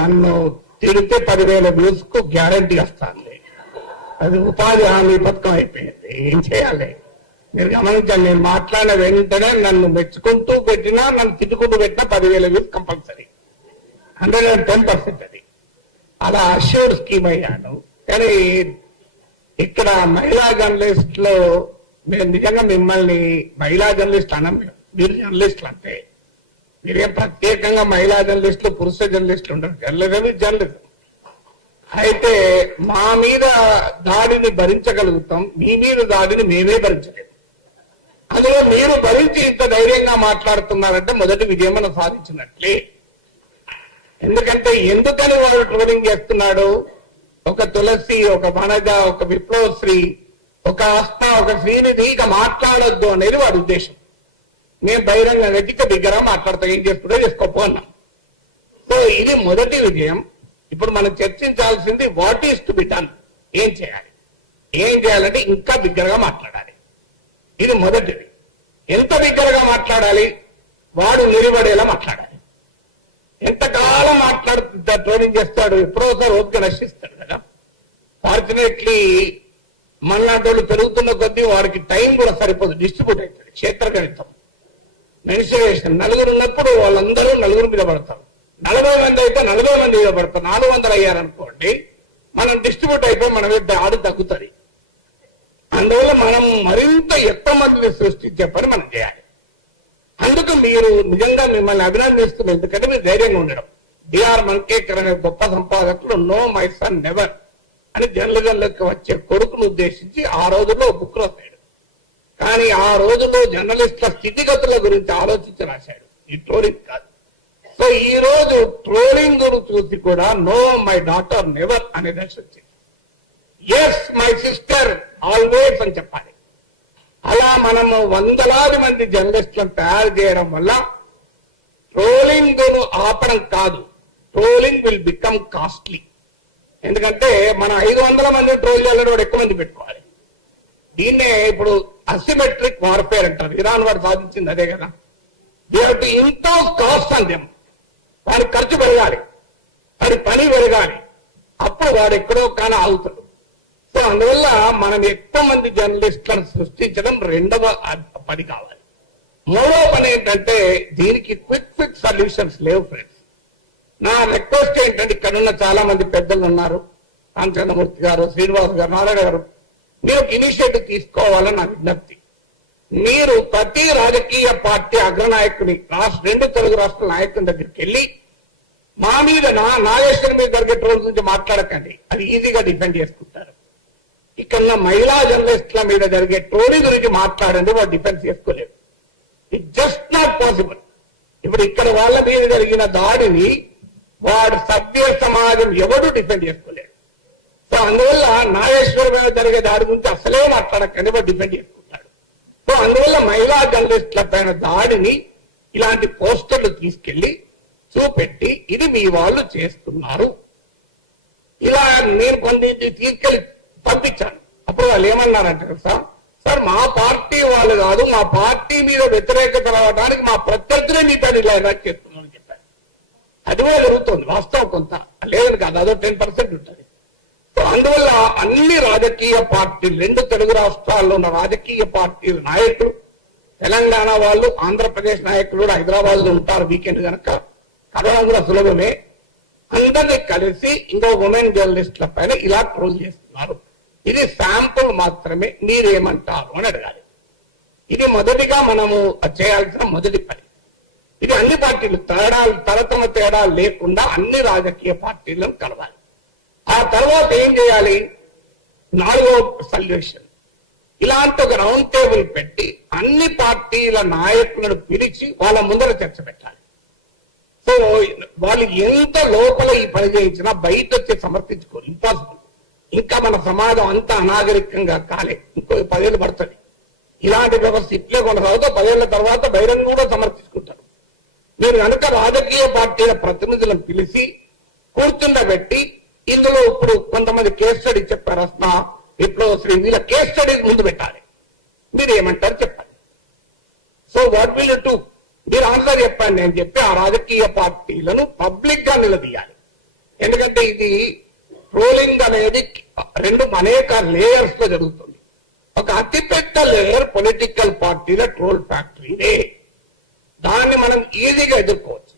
నన్ను తిడితే 10,000 వ్యూస్ కు గ్యారంటీ వస్తాను. అది ఉపాధి హామీ పథకం అయిపోయింది. ఏం చేయాలి మీరు గమనించాలి. నేను మాట్లాడిన వెంటనే నన్ను మెచ్చుకుంటూ పెట్టినా నన్ను తిట్టుకుంటూ పెట్టినా 10,000 వ్యూస్ కంపల్సరీ, 110%. అది అలా అష్యూర్డ్ స్కీమ్ అయ్యాను. కానీ ఇక్కడ మహిళా జర్నలిస్ట్ లో నేను నిజంగా మిమ్మల్ని మహిళా జర్నలిస్ట్ అనం, మీరు జర్నలిస్టులు అంటే మీరేం ప్రత్యేకంగా మహిళా జర్నలిస్టులు పురుష జర్నలిస్టులు ఉండరు. జర్నలిజం అయితే మా మీద దాడిని భరించగలుగుతాం, మీ మీద దాడిని మేమే భరించలేము. అందులో మీరు భరించి ఇంత ధైర్యంగా మాట్లాడుతున్నారంటే మొదటి విజయం మనం సాధించినట్లే. ఎందుకని వాడు ట్రోలింగ్ చేస్తున్నాడు? ఒక తులసి, ఒక వనజ, ఒక విప్లవశ్రీ, ఒక ఆస్తా, ఒక శ్రీనిధి ఇక మాట్లాడొద్దు అనేది వాడి ఉద్దేశం. మేము బహిరంగ నటిక బిగ్గర మాట్లాడతాం, ఏం చేసుకుంటే చేసుకోపోన్నాం. సో ఇది మొదటి విజయం. ఇప్పుడు మనం చర్చించాల్సింది what is to be done. ఏం చేయాలంటే ఇంకా బిగ్గరగా మాట్లాడాలి. ఇది మొదటిది. ఎంత బిగ్గరగా మాట్లాడాలి? వాడు నిలబడేలా మాట్లాడాలి. ఎంతకాలం మాట్లాడుతుంటా ట్రోలింగ్ చేస్తాడు, ఎప్పుడో సార్ ఓపిక నశిస్తాడు కదా. ఫార్చునేట్లీ మనలాంటి వాళ్ళు పెరుగుతున్న కొద్దీ వాడికి టైం కూడా సరిపోదు, డిస్ట్రిబ్యూట్ అవుతుంది. క్షేత్రగణితం, మెన్సురేషన్. నలుగురు ఉన్నప్పుడు వాళ్ళందరూ నలుగురు మీద పడతారు. 40 మంది అయితే 40 మంది మీద పడతారు. 400 అయ్యారనుకోండి, మనం డిస్ట్రిబ్యూట్ అయిపోయి మన మీద ఆడు తగ్గుతుంది. అందువల్ల మనం మరింత ఎక్కువ మందిని సృష్టించే పని మనం చేయాలి. అందుకు మీరు నిజంగా మిమ్మల్ని అభినందిస్తున్నాం. ఎందుకంటే మీరు ధైర్యంగా ఉండడం. డిఆర్ మన్కేకర్ అనే గొప్ప సంపాదకుడు నో మై సన్ నెవర్ అని జర్నలిజంలోకి వచ్చే కొడుకును ఉద్దేశించి ఆ రోజుల్లో బుక్ రాశాడు. కానీ ఆ రోజుల్లో జర్నలిస్టుల స్థితిగతుల గురించి ఆలోచించి రాశాడు, ఈ ట్రోలింగ్ కాదు. సో ఈ రోజు ట్రోలింగ్ చూసి కూడా నో మై డాటర్ నెవర్ అనే దశ వచ్చింది. ఎస్ మై సిస్టర్ ఆల్వేస్ అని చెప్పాలి. అలా మనము వందలాది మంది జర్నలిస్టులను తయారు చేయడం వల్ల ట్రోలింగ్ ను ఆపడం కాదు, ట్రోలింగ్ విల్ బికమ్ కాస్ట్లీ. ఎందుకంటే మనం 500 మంది ట్రోల్ చేయాలని వాడు ఎక్కువ మంది పెట్టుకోవాలి. దీన్నే ఇప్పుడు అసిమెట్రిక్ వార్ఫేర్ అంటారు. ఇరాన్ వాడు సాధించింది అదే కదా. They have to impose cost on them. వాడి ఖర్చు పెరగాలి, వాడి పని పెరగాలి, అప్పుడు వాడు ఎక్కడో కానీ ఆగుతాడు. సో అందువల్ల మనం ఎక్కువ మంది జర్నలిస్టులను సృష్టించడం రెండవ పని కావాలి. మూడవ పని ఏంటంటే దీనికి క్విక్ ఫిక్స్ సొల్యూషన్స్ లేవు ఫ్రెండ్స్. నా రిక్వెస్ట్ ఏంటంటే ఇక్కడ ఉన్న చాలా మంది పెద్దలు ఉన్నారు, రామచంద్రమూర్తి గారు, శ్రీనివాస్ గారు, నారాయణ గారు, మీరు ఒక ఇనిషియేటివ్ తీసుకోవాలని నా విజ్ఞప్తి. మీరు ప్రతి రాజకీయ పార్టీ అగ్రనాయకుని 2 తెలుగు రాష్ట్రాల నాయకుల దగ్గరికి వెళ్ళి మా మీద నాగేశ్వరం మీద జరిగే ట్రోల్స్ గురించి మాట్లాడకండి, అది ఈజీగా డిఫెండ్ చేసుకుంటారు. ఇక్కడ మహిళా జర్నలిస్టుల మీద జరిగే ట్రోలింగ్ గురించి మాట్లాడండి, వాడు డిఫెండ్ చేసుకోలేరు. It just not possible. ఇప్పుడు ఇక్కడ వాళ్ళ మీద జరిగిన దాడిని వాడు సభ్య సమాజం ఎవడు డిఫెండ్ చేసుకోలేడు. సో అందువల్ల నాగేశ్వరం మీద జరిగే దాడి గురించి అసలే మాట్లాడకండి, వాడు డిఫెండ్ చేసుకుంటాడు. సో అందువల్ల మహిళా జర్నలిస్టుల పైన దాడిని ఇలాంటి పోస్టర్లు తీసుకెళ్లి చూపెట్టి ఇది మీ వాళ్ళు చేస్తున్నారు, ఇలా నేను కొన్ని తీసుకెళ్లి పంపించాను. అప్పుడు వాళ్ళు ఏమన్నారంటే సార్ మా పార్టీ వాళ్ళు కాదు, మా పార్టీ మీద వ్యతిరేకత రావడానికి మా ప్రత్యర్థులే మీతో ఇలా ఎలాక్ట్ చేస్తున్నామని చెప్పారు. అది కూడా జరుగుతుంది వాస్తవం, కొంత లేదని కాదు, అదో 10% ఉంటుంది. సో అందువల్ల అన్ని రాజకీయ పార్టీలు, 2 తెలుగు రాష్ట్రాల్లో ఉన్న రాజకీయ పార్టీల నాయకులు, తెలంగాణ వాళ్ళు, ఆంధ్రప్రదేశ్ నాయకులు కూడా హైదరాబాద్ లో ఉంటారు వీకెండ్ కనుక కలవడం కూడా సులభమే. అందరినీ కలిసి ఇంకో ఉమెన్ జర్నలిస్టుల పైన ఇలా ట్రోల్ చేస్తున్నారు. ఇది శాంపుల్ మాత్రమే, మీరేమంటారు అని అడగాలి. ఇది మొదటిగా మనము చేయాల్సిన మొదటి పని. ఇది అన్ని పార్టీలు తరతమ తేడాలు లేకుండా అన్ని రాజకీయ పార్టీలను కలవాలి. ఆ తర్వాత ఏం చేయాలి? 4వ సొల్యూషన్, ఇలాంటి ఒక రౌండ్ టేబుల్ పెట్టి అన్ని పార్టీల నాయకులను పిలిచి వాళ్ళ ముందర చర్చ పెట్టాలి. సో వాళ్ళు ఎంత లోపల ఈ పని చేయించినా బయట వచ్చి సమర్థించుకోరు, ఇంపాసిబుల్. ఇంకా మన సమాజం అంతా అనాగరికంగా కాలే, ఇంకో 10 ఏళ్ళు పడుతుంది. ఇలాంటి వ్యవస్థ ఇట్లే కొనసాగుతూ 10 ఏళ్ల తర్వాత బహిరంగ కూడా సమర్థించుకుంటారు. మీరు కనుక రాజకీయ పార్టీల ప్రతినిధులను పిలిచి కూర్చుండబెట్టి ఇందులో ఇప్పుడు కొంతమంది కేస్ స్టడీ చెప్పారు, అస్నా, విప్లవశ్రీ, వీళ్ళ కేస్ స్టడీస్ ముందు పెట్టాలి. మీరు ఏమంటారు చెప్పండి. So what will you do? మీరు ఆన్సర్ చెప్పండి అని చెప్పి ఆ రాజకీయ పార్టీలను పబ్లిక్ గా నిలదీయాలి. ఎందుకంటే ఇది ట్రోలింగ్ అనేది రెండు అనేక లేయర్స్ లో జరుగుతుంది. ఒక అతిపెద్ద లేయర్ పొలిటికల్ పార్టీల ట్రోల్ ఫ్యాక్టరీనే. దాన్ని మనం ఈజీగా ఎదుర్కోవచ్చు.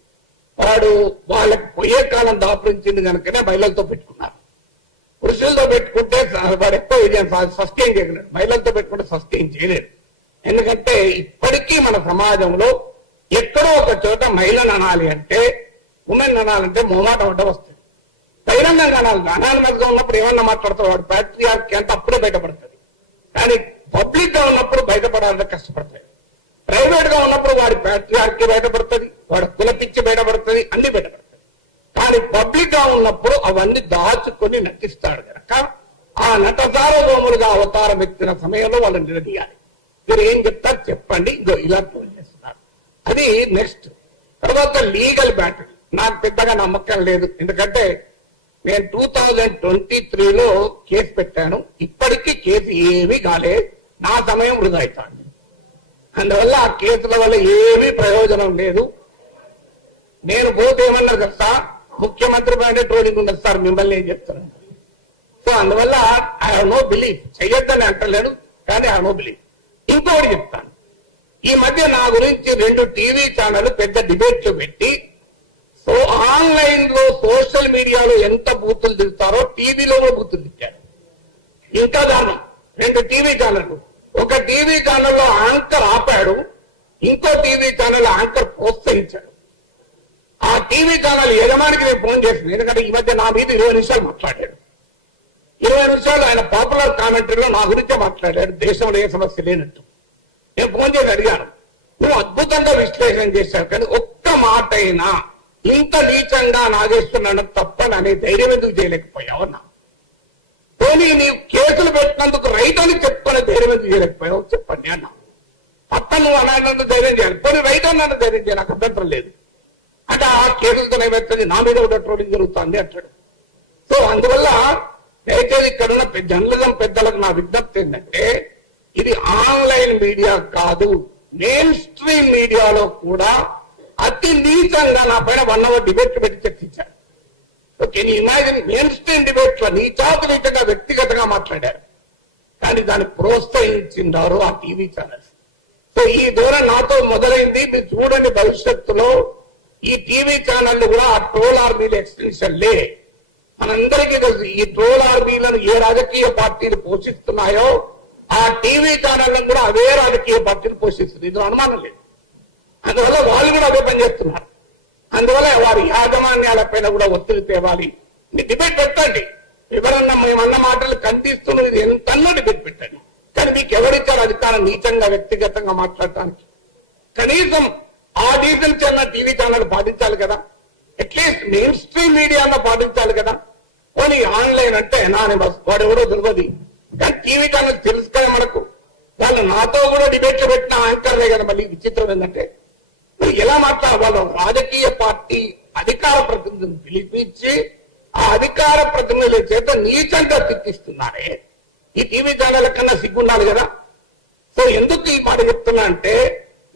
వాడు వాళ్ళకి పోయే కాలం దాపురించింది కనుకనే మహిళలతో పెట్టుకున్నారు. పురుషులతో పెట్టుకుంటే వాడు ఎక్కువ విజయం సస్టైన్ చేయగలడు, మహిళలతో పెట్టుకుంటే సస్టైన్ చేయలేడు. ఎందుకంటే ఇప్పటికీ మన సమాజంలో ఎక్కడో ఒక చోట మహిళను అనాలి అంటే, ఉమెన్ అనాలంటే మొహమాట అడ్డం వస్తుంది. బహిరంగంగా అనాలి. అనానిమస్ గా ఉన్నప్పుడు ఏమన్నా మాట్లాడతాడు, వాడు ప్యాట్రియార్కీ అంటే అప్పుడే బయటపడుతుంది. కానీ పబ్లిక్ గా ఉన్నప్పుడు బయటపడాలంటే కష్టపడతాయి. ప్రైవేట్ గా ఉన్నప్పుడు వాడి ప్యాట్రియార్కీ బయటపడుతుంది, వాడి కుల పిచ్చి బయటపడుతుంది, అన్ని బయటపడుతుంది. కానీ పబ్లిక్ గా ఉన్నప్పుడు అవన్నీ దాచుకొని నటిస్తాడు కనుక ఆ నట సార్వభౌములుగా అవతారం ఎత్తిన సమయంలో వాళ్ళు నిలదీయాలి. మీరు ఏం చెప్తారు చెప్పండి, ఇదో ఇలా ట్రోల్ చేస్తున్నారు. అది నెక్స్ట్. తర్వాత లీగల్ బ్యాటిల్ నాకు పెద్దగా నమ్మకం లేదు. ఎందుకంటే నేను 2023లో కేసు పెట్టాను. ఇప్పటికీ కేసు ఏమీ కాలేదు. నా సమయం వృధా అవుతాను. అందువల్ల ఆ కేసుల వల్ల ఏమీ ప్రయోజనం లేదు. నేను పోతే ఏమన్నారు కదా, ముఖ్యమంత్రి పైన ట్రోలింగ్ ఉండదు సార్, మిమ్మల్ని ఏం చెప్తాను. సో అందువల్ల ఐ హావ్ నో బిలీఫ్. చెయ్యొద్దని అంటలేడు, కానీ ఐ హావ్ నో బిలీఫ్. ఇంకోటి చెప్తాను. ఈ మధ్య నా గురించి 2 టీవీ ఛానల్ పెద్ద డిబేట్లు పెట్టి, సో ఆన్లైన్ లో సోషల్ మీడియాలో ఎంత బూతులు తిరుగుతారో టీవీలో బూతులు తిట్టారు. ఇంకా దాన్ని 2 టీవీ ఛానళ్లు, ఒక టీవీ ఛానల్లో యాంకర్ ఆపాడు, ఇంకో టీవీ ఛానల్ యాంకర్ ప్రోత్సహించాడు. ఆ టీవీ ఛానల్ యజమానికి నేను ఫోన్ చేసింది. ఎందుకంటే ఈ మధ్య నా మీద 20 నిమిషాలు మాట్లాడాడు. 20 నిమిషాలు ఆయన పాపులర్ కామెంటరీలో నా గురించే మాట్లాడాడు, దేశంలో ఏ సమస్య లేనట్టు. నేను ఫోన్ చేసి అడిగాను, నువ్వు అద్భుతంగా విశ్లేషణ చేశావు, కానీ ఒక్క మాట అయినా ఇంత నీచంగా నాగేశ్వరరావు తప్పని అనే ధైర్యం ఎందుకు చేయలేకపోయావు అన్నా. పోనీ నీవు కేసులు పెట్టినందుకు రైట్ అని చెప్పుకునే ధైర్యం ఎందుకు చేయలేకపోయావు చెప్పండి అన్నా. తప్ప నువ్వు అన్నందుకు ధైర్యం చేయాలి, పోనీ రైట్ అన్నందుకు ధైర్యం చేయాలి, నాకు అభ్యంతరం లేదు. అంటే ఆ కేసులతో ఏమవుతుంది, నా మీద కూడా ట్రోలింగ్ జరుగుతుంది అంటాడు. సో అందువల్ల దయచేసి ఇక్కడ ఉన్న జర్నలిజం పెద్దలకు నా విజ్ఞప్తి ఏంటంటే, ఇది ఆన్లైన్ మీడియా కాదు, మెయిన్ స్ట్రీమ్ మీడియాలో కూడా అతి నీచంగా నా పైన 1 hour డిబేట్ పెట్టి చర్చించారు. ఓకే, నీ ఇమాజిన్ మెయిన్ స్ట్రీమ్ డిబేట్ లో నీచాతురీతగా వ్యక్తిగతంగా మాట్లాడారు, కానీ దాన్ని ప్రోత్సహించినారు ఆ టీవీ ఛానల్స్. సో ఈ దూరం నాతో మొదలైంది. మీరు చూడండి, భవిష్యత్తులో ఈ టీవీ ఛానళ్లు కూడా ఆ ట్రోల్ ఆర్మీల ఎక్స్టెన్షన్లే. మనందరికీ తెలుసు ఈ ట్రోల్ ఆర్మీలను ఏ రాజకీయ పార్టీలు పోషిస్తున్నాయో ఆ టీవీ ఛానళ్లను కూడా అవే రాజకీయ పార్టీలు పోషిస్తుంది. ఇందులో అనుమానం లేదు. అందువల్ల వాళ్ళు కూడా అదే పని చేస్తున్నారు. అందువల్ల వారి యాజమాన్యాలపైన కూడా ఒత్తిడి తేవాలి. డిబేట్ పెట్టండి, ఎవరన్నా మేమన్న మాటలు ఖండిస్తున్నది ఇది ఎంతన్నో డిబేట్ పెట్టండి. కానీ మీకు ఎవరిచ్చారు అధికారం నీచంగా వ్యక్తిగతంగా మాట్లాడటానికి? కనీసం ఆ డీసెన్సీ అన్న టీవీ ఛానల్ పాటించాలి కదా, అట్లీస్ట్ మెయిన్ స్ట్రీమ్ మీడియా అన్న పాటించాలి కదా. పోనీ ఆన్లైన్ అంటే అనానిమస్, వాడు ఎవరో తెలియదు, కానీ టీవీ ఛానల్ తెలుసు కదా మనకు. వాళ్ళు నాతో కూడా డిబేట్లు పెట్టిన యాంకర్లే కదా. మళ్ళీ విచిత్రం ఏంటంటే, ఎలా మాట్లాడాలి, వాళ్ళు రాజకీయ పార్టీ అధికార ప్రతినిధులను పిలిపించి ఆ అధికార ప్రతినిధుల చేత నీచంగా తిట్టిస్తున్నారే. ఈ టీవీ ఛానల్ కన్నా సిగ్గుండాలి కదా. సో ఎందుకు ఈ మాట చెప్తున్నా అంటే,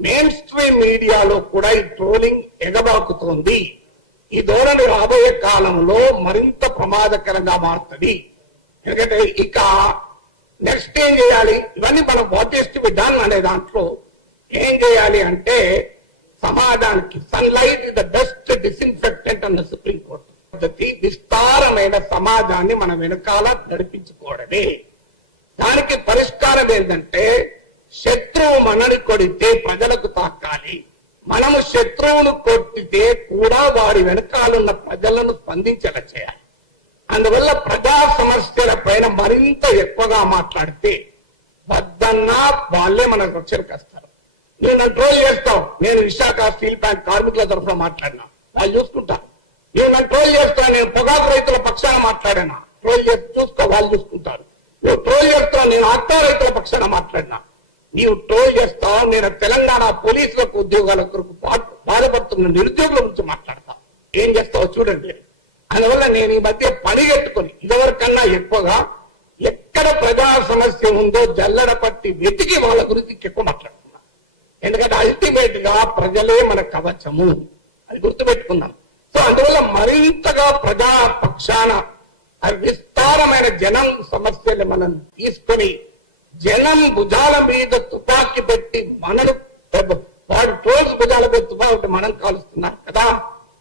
మెయిన్ స్ట్రీమ్ మీడియాలో కూడా ఈ ట్రోలింగ్ ఎగబాకుతోంది. ఈ ధోరణి రాబోయే కాలంలో మరింత ప్రమాదకరంగా మారుతుంది. ఎందుకంటే ఇక నెక్స్ట్ ఏం చేయాలి, ఇవన్నీ మనం what is to be done అనే దాంట్లో ఏం చేయాలి అంటే, సమాజానికి sunlight is the best disinfectant అన్న సుప్రీంకోర్టు పద్ధతి, విస్తారమైన సమాజాన్ని మన వెనకాల నడిపించుకోవడమే. దానికి పరిష్కారం ఏంటంటే, శత్రువు మనని కొడితే ప్రజలకు తాకాలి, మనము శత్రువును కొట్టితే కూడా వారి వెనకాలన్న ప్రజలను స్పందించేలా చేయాలి. అందువల్ల ప్రజా సమస్యల పైన మరింత ఎక్కువగా మాట్లాడితే వద్దన్నా వాళ్ళే మన రక్షణకు వస్తారు. నువ్వు నన్ను ట్రోల్ చేస్తావు, నేను విశాఖ స్టీల్ ప్లాంట్ కార్మికుల తరఫున మాట్లాడినా, వాళ్ళు చూసుకుంటారు. నువ్వు నన్ను ట్రోల్ చేస్తావు, నేను పొగాకు రైతుల పక్షాన మాట్లాడినా, ట్రోల్ చేసి చూసుకో, వాళ్ళు చూసుకుంటారు. నువ్వు ట్రోల్ చేస్తావు, నేను ఆక్టా రైతుల పక్షాన మాట్లాడినా, నీవు ట్రోల్ చేస్తావు, నేను తెలంగాణ పోలీసులకు ఉద్యోగాల కొరకు బాధపడుతున్న నిరుద్యోగుల గురించి మాట్లాడతావు. ఏం చేస్తావో చూడండి. అందువల్ల నేను ఈ మధ్య పనిగట్టుకుని ఇదివరకన్నా ఎక్కువగా ఎక్కడ ప్రజా సమస్య ఉందో జల్లెడ పట్టి వెతికి వాళ్ళ గురించి ఎక్కువ మాట్లాడుతున్నా. ఎందుకంటే అల్టిమేట్ గా ప్రజలే మన కవచము, అది గుర్తుపెట్టుకున్నాం. సో అందువల్ల మరింతగా ప్రజా పక్షాన విస్తారమైన జనం సమస్యలు మనం తీసుకొని జనం భుజాల మీద తుపాకీ పెట్టి మనను వాడు ట్రోల్స్ భుజాల మీద తుపాకి మనం కాలుస్తున్నాం కదా,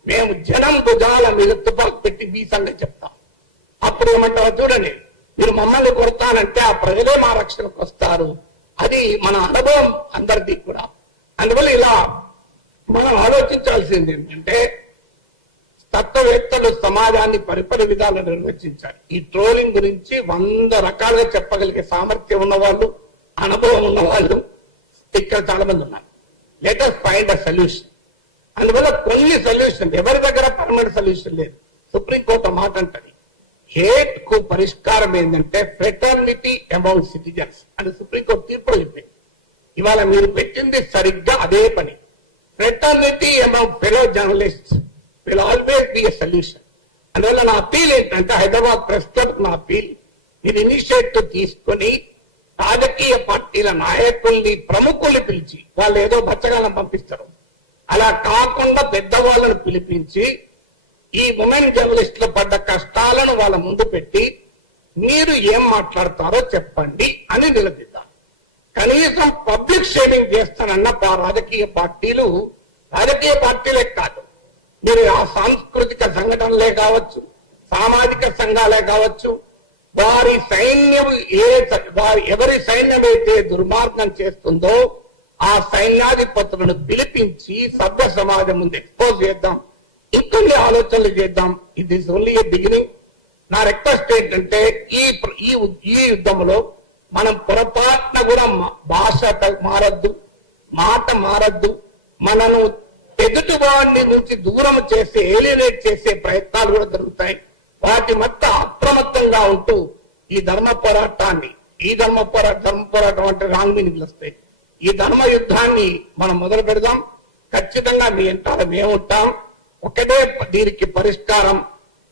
మేము జనం భుజాల మీద తుపాకి పెట్టి మీ సంగతి చెప్తాం. అప్పుడు ఏమంటారు చూడండి, మీరు మమ్మల్ని కొడతానంటే ఆ ప్రజలే మా రక్షణకు వస్తారు. అది మన అనుభవం అందరిది కూడా. అందువల్ల ఇలా మనం ఆలోచించాల్సింది ఏంటంటే తత్వవేత్తలు సమాజాన్ని పరిపరి విధాలు నిర్వచించారు. ఈ ట్రోలింగ్ గురించి 100 రకాలుగా చెప్పగలిగే సామర్థ్యం ఉన్న వాళ్ళు, అనుభవం ఉన్న వాళ్ళు ఇక్కడ చాలా మంది ఉన్నారు. Let us find a solution. అందువల్ల కొన్ని సొల్యూషన్, ఎవరి దగ్గర పర్మనెంట్ సొల్యూషన్ లేదు. సుప్రీంకోర్టు మాట అంటది, హేట్ కు పరిష్కారం ఏంటంటే ఫ్రెటర్నిటీ అమౌంగ్ సిటిజన్స్ అని సుప్రీంకోర్టు తీర్పులో చెప్పింది. ఇవాళ మీరు పెట్టింది సరిగ్గా అదే పని. Fraternity among fellow journalist will always be a solution. అందువల్ల నా అపీల్ ఏంటంటే హైదరాబాద్ ప్రెస్ క్లబ్ నా అపీల్, మీరు ఇనిషియేటివ్ తీసుకొని రాజకీయ పార్టీల నాయకుల్ని ప్రముఖుల్ని పిలిచి, వాళ్ళు ఏదో బచ్చగాలను పంపిస్తారు, అలా కాకుండా పెద్దవాళ్ళను పిలిపించి ఈ ఉమెన్ జర్నలిస్టులు పడ్డ కష్టాలను వాళ్ళ ముందు పెట్టి మీరు ఏం మాట్లాడతారో చెప్పండి అని నిలదీద్దాం. కనీసం పబ్లిక్ షేమింగ్ చేస్తానన్న రాజకీయ పార్టీలే కాదు, మీరు ఆ సాంస్కృతిక సంఘటనలే కావచ్చు, సామాజిక సంఘాలే కావచ్చు, వారి సైన్యం ఎవరి సైన్యం అయితే దుర్మార్గం చేస్తుందో ఆ సైన్యాధిపతులను పిలిపించి సభ్య సమాజం ముందు ఎక్స్పోజ్ చేద్దాం. ఇంకొన్ని ఆలోచనలు చేద్దాం. ఇది ఇస్ ఓన్లీ ఏ బిగినింగ్. నా రిక్వెస్ట్ ఏంటంటే ఈ యుద్ధంలో మనం పొరపాటున కూడా భాష మారద్దు, మాట మారద్దు. మనను ఎదుటివాడిని నుంచి దూరం చేసే, ఏలినేట్ చేసే ప్రయత్నాలు కూడా జరుగుతాయి. వాటి మొత్తం అప్రమత్తంగా ఉంటూ ఈ ధర్మ పోరాటం అంటే రాంగ్ మీనింగ్లు వస్తాయి. ఈ ధర్మ యుద్ధాన్ని మనం మొదలు పెడదాం. ఖచ్చితంగా మీ వెంటాల మేము ఉంటాం. ఒకటే దీనికి పరిష్కారం,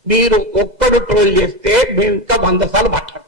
మీరు ఒక్కడు ట్రోల్ చేస్తే మేము ఇంకా 100 సార్లు మాట్లాడతాం.